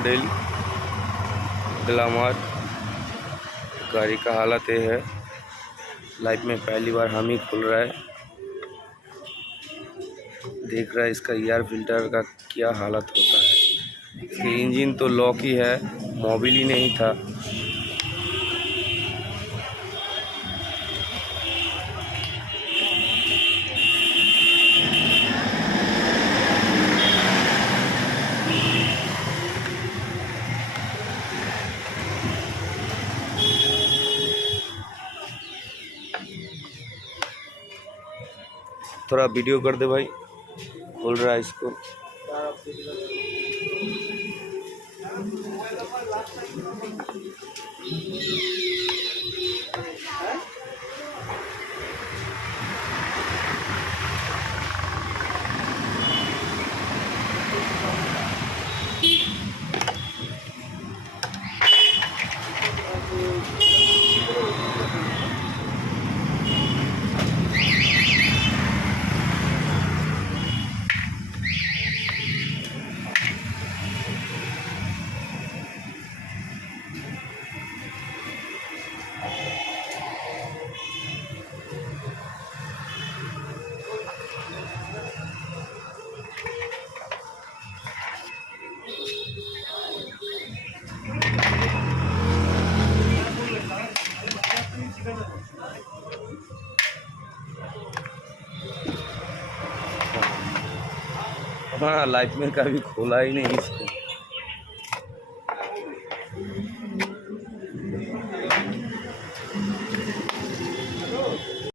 Model glamour गाड़ी का हालत ये है। लाइफ में पहली बार हम ही खुल रहा है। देख रहा है इसका एयर फिल्टर का क्या हालत होता है। इसकी इंजन तो लॉक ही है, मोबिल ही नहीं था। थोड़ा वीडियो कर दे भाई, खोल रहा है इसको। हाँ, लाइफ में कभी खोला ही नहीं इसको।